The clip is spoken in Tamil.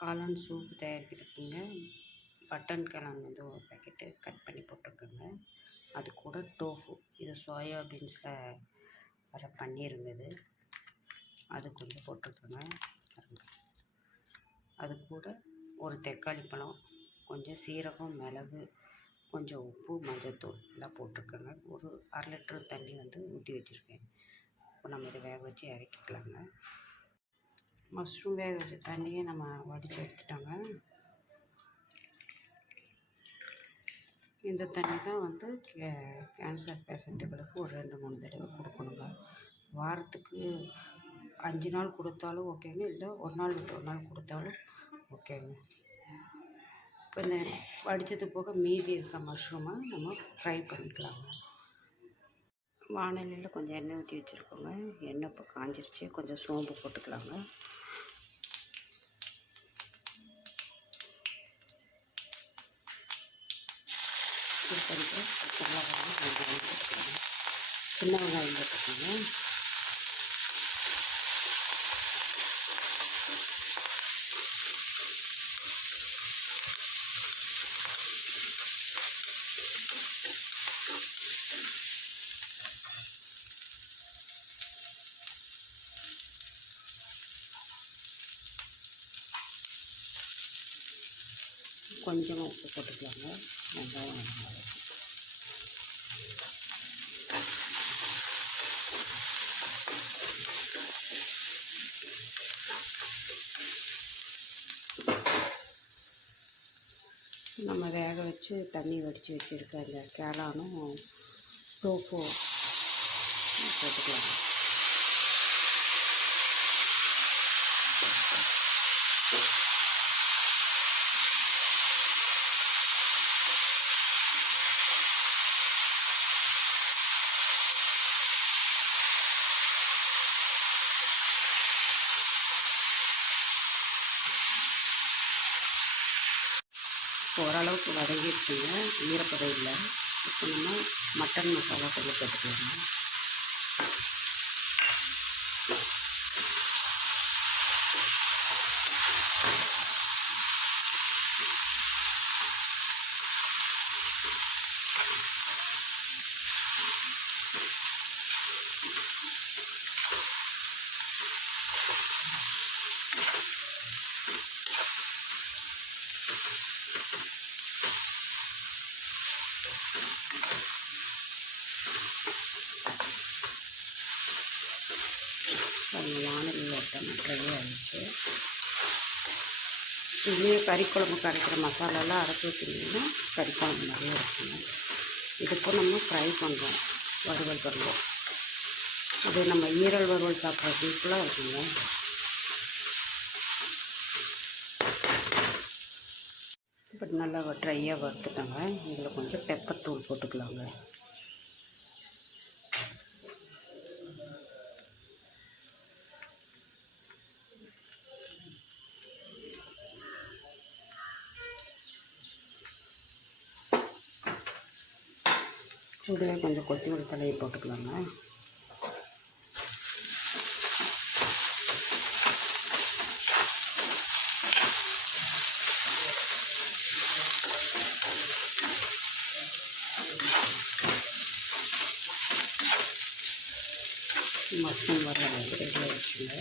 காளான் சூப் தயாரிக்கிறதுக்குங்க பட்டன் காளான் வந்து ஒரு பேக்கெட்டு கட் பண்ணி போட்டிருக்கேங்க. அது கூட டோஃபு, இது சோயா பீன்ஸில் வர பன்னீருங்க. இது அது கொஞ்சம் போட்டிருக்கேங்க. அது கூட ஒரு தக்காளி பழம், கொஞ்சம் சீரகம், மிளகு, கொஞ்சம் உப்பு, மஞ்சள்தூள் எல்லாம் போட்டிருக்கேங்க. ஒரு 1/2 லிட்டர் தண்ணி வந்து ஊற்றி வச்சுருக்கேன். இப்போ நம்ம இதை வேக வச்சு இறக்கிக்கலாங்க. மஷ்ரூம் வேக வச்ச தண்ணியை நம்ம வடித்து எடுத்துட்டோங்க. இந்த தண்ணி தான் வந்து கேன்சர் பேஷண்ட்டுகளுக்கு ஒரு 2-3 தடவை கொடுக்கணுங்க. வாரத்துக்கு 5 நாள் கொடுத்தாலும் ஓகேங்க, இல்லை ஒரு நாள் விட்டு ஒரு நாள் கொடுத்தாலும் ஓகேங்க. இப்போ இந்த வடித்தது போக மீதி இருக்க மஷ்ரூமை நம்ம ஃப்ரை பண்ணிக்கலாங்க. வானலியில் கொஞ்சம் எண்ணெய் ஊற்றி வச்சுருக்கோங்க. எண்ணெய் இப்போ காஞ்சிருச்சு. கொஞ்சம் சோம்பு போட்டுக்கலாங்க. இது பண்ணிட்டு வெங்காயம் போட்டுக்கலாங்க. சின்ன வெங்காயம் போட்டுக்கோங்க. கொஞ்சமாக உப்பு போட்டுக்கலாங்க. வெங்காயம் நம்ம வேக வச்சு தண்ணி வடித்து வச்சுருக்க அந்த காளானும் டோஃபு போட்டுக்கலாம். ஓரளவுக்கு வதங்கிடுச்சுங்க, ஈரப்பதம் இல்லை. இப்போ நம்ம மட்டன் மசாலா கொஞ்சம் போட்டுக்கலாங்க. வானலியில் விட்டோம், ட்ரை ஆகிடுச்சு. இதுலேயே கறிக்குழம்புக்கு அரைக்கிற மசாலாலாம் அரைச்சி வச்சுருந்தீங்கன்னா கறிக்குழம்பு நிறைய இருக்குங்க. இதுப்போ நம்ம ஃப்ரை பண்ணுறோம், வறுவல் பண்ணுறோம். அது நம்ம ஈரல் வறுவல் சாப்பிட்ற பீஃப்லாம் இருக்குங்க. இப்போ நல்லா ட்ரையாக வறுத்துட்டோங்க. இதில் கொஞ்சம் பெப்பர் தூள் போட்டுக்கலாங்க. கூடவே கொஞ்சம் கொத்தமல்லி தலையை போட்டுக்கலாங்க. மஷ்ரூம் வர ரெடி ஆகிடுச்சுங்க.